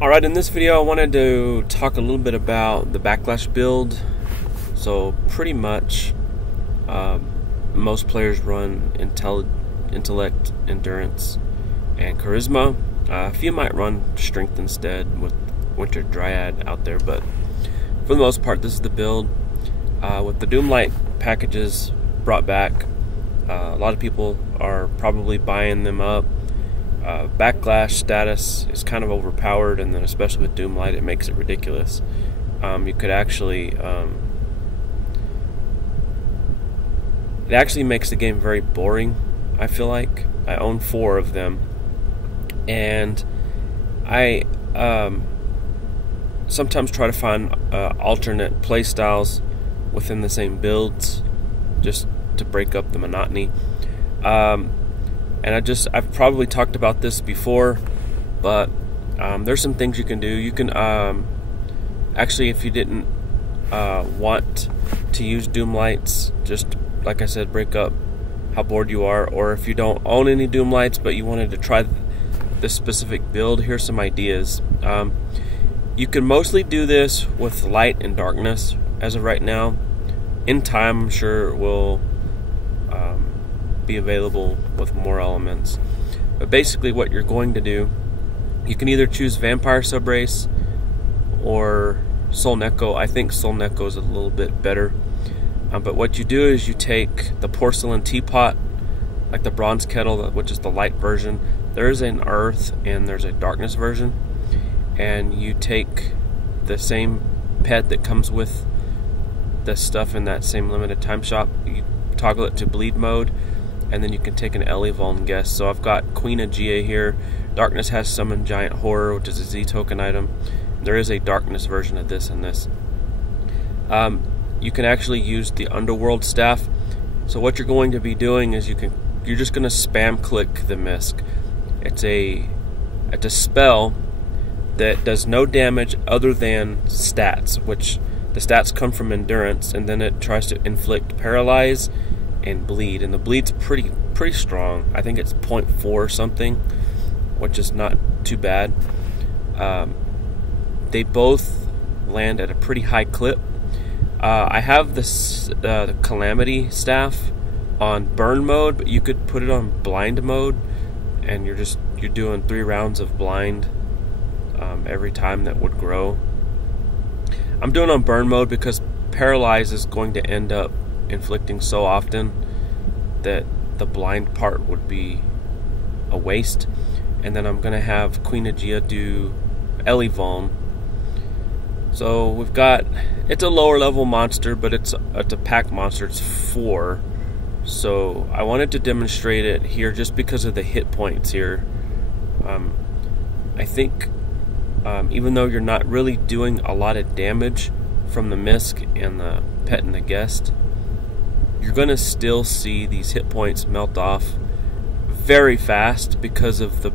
Alright, in this video I wanted to talk a little bit about the backlash build. So pretty much most players run intellect, endurance, and charisma. A few might run strength instead with winter dryad out there, but for the most part this is the build. With the doomlight packages brought back, a lot of people are probably buying them up. Backlash status is kind of overpowered, and then especially with doomlight it makes it ridiculous. You could actually it actually makes the game very boring, I feel like. I own 4 of them, and I sometimes try to find alternate play styles within the same builds just to break up the monotony. And I've probably talked about this before, but there's some things you can do. You can actually, if you didn't want to use doomlights, just like I said, break up how bored you are. Or if you don't own any doomlights but you wanted to try this specific build, here's some ideas. You can mostly do this with light and darkness as of right now. In time, I'm sure it will be available with more elements. But basically what you're going to do, you can either choose Vampire Subrace or Soul Neko. I think Soul Neko is a little bit better. But what you do is you take the porcelain teapot, like the bronze kettle, which is the light version. There is an earth and there's a darkness version. And you take the same pet that comes with the stuff in that same limited time shop, you toggle it to bleed mode, and then you can take an Elevon guest. So I've got Queen of Gia here. Darkness has Summon Giant Horror, which is a Z token item. There is a darkness version of this and this. You can actually use the Underworld staff. So what you're going to be doing is you're just going to spam click the misc. It's a spell that does no damage other than stats, which the stats come from endurance, and then it tries to inflict paralyze and bleed, and the bleed's pretty strong. I think it's 0.4 or something, which is not too bad. They both land at a pretty high clip. I have the Calamity staff on burn mode, but you could put it on blind mode, and you're doing 3 rounds of blind every time that would grow. I'm doing on burn mode because paralyze is going to end up inflicting so often that the blind part would be a waste. And then I'm going to have Queen of Gia do Elevon. So we've got, it's a lower level monster, but it's a pack monster. It's 4. So I wanted to demonstrate it here just because of the hit points here. I think even though you're not really doing a lot of damage from the misc and the pet and the guest, you're going to still see these hit points melt off very fast because of the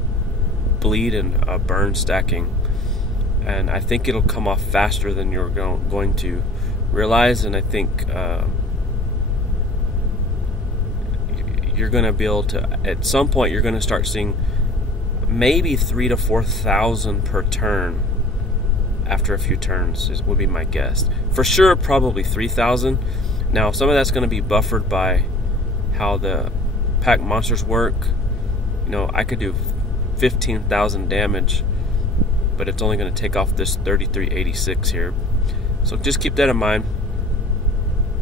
bleed and burn stacking. And I think it'll come off faster than you're going to realize, and I think you're going to be able to, at some point you're going to start seeing maybe 3,000 to 4,000 per turn after a few turns would be my guess. For sure, probably 3,000. Now, some of that's going to be buffered by how the pack monsters work. You know, I could do 15,000 damage, but it's only going to take off this 3386 here. So just keep that in mind.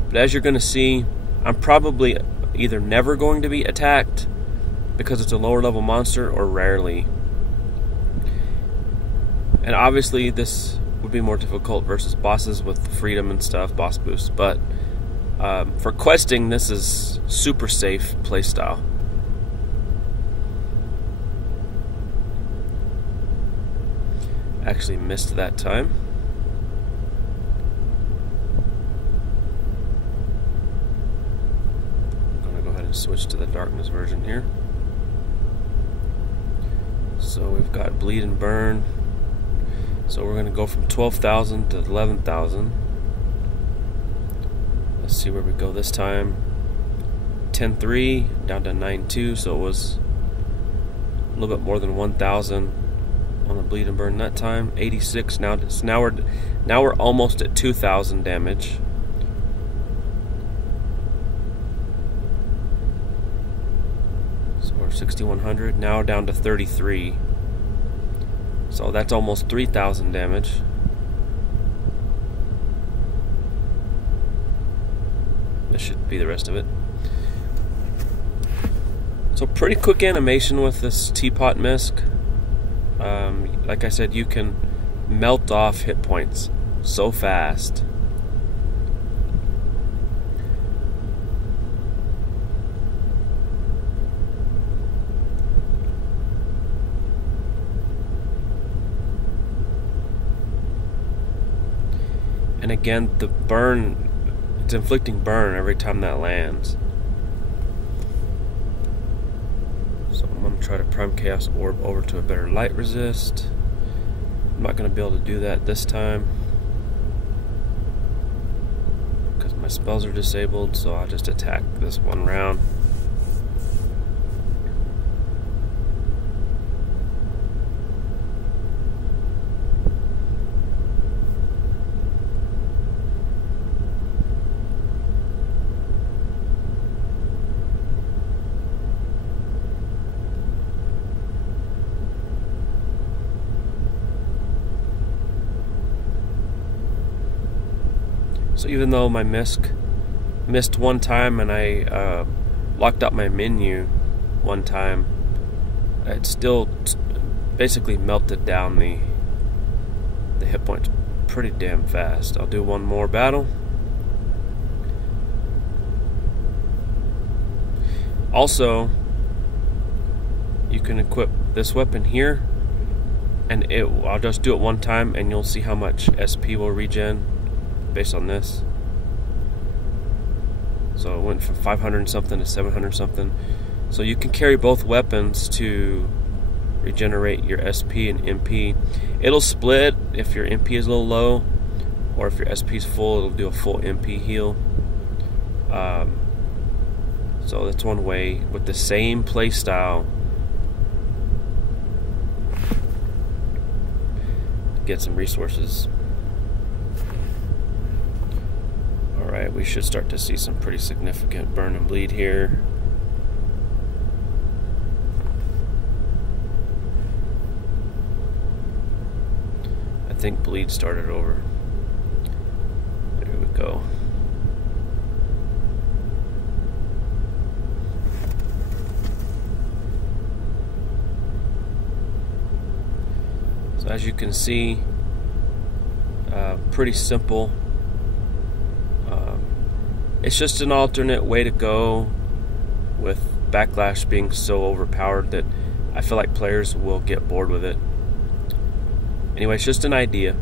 But as you're going to see, I'm probably either never going to be attacked because it's a lower level monster, or rarely. And obviously this would be more difficult versus bosses with freedom and stuff, boss boosts, but for questing this is super safe playstyle. Actually missed that time. I'm gonna go ahead and switch to the darkness version here. So we've got bleed and burn. So we're going to go from 12,000 to 11,000. Let's see where we go this time. 10.3 down to 9.2, so it was a little bit more than 1,000 on the bleed and burn that time. 86 now. Now we're almost at 2,000 damage. So we're 6,100. Now down to 33. So that's almost 3,000 damage. This should be the rest of it. So pretty quick animation with this teapot misc. Like I said, you can melt off hit points so fast. And again, the burn, it's inflicting burn every time that lands. So I'm going to try to prime Chaos Orb over to a better light resist. I'm not going to be able to do that this time because my spells are disabled, so I'll just attack this one round. So even though my misc missed one time and I locked out my menu one time, it still basically melted down the hit points pretty damn fast. I'll do one more battle. Also, you can equip this weapon here, and I'll just do it one time and you'll see how much SP will regen based on this. So it went from 500 something to 700 something. So you can carry both weapons to regenerate your SP and MP. It'll split if your MP is a little low, or if your SP is full, it'll do a full MP heal. So that's one way with the same playstyle to get some resources. Alright, we should start to see some pretty significant burn and bleed here. I think bleed started over. There we go. So as you can see, pretty simple. It's just an alternate way to go with Backlash being so overpowered that I feel like players will get bored with it. Anyway, it's just an idea.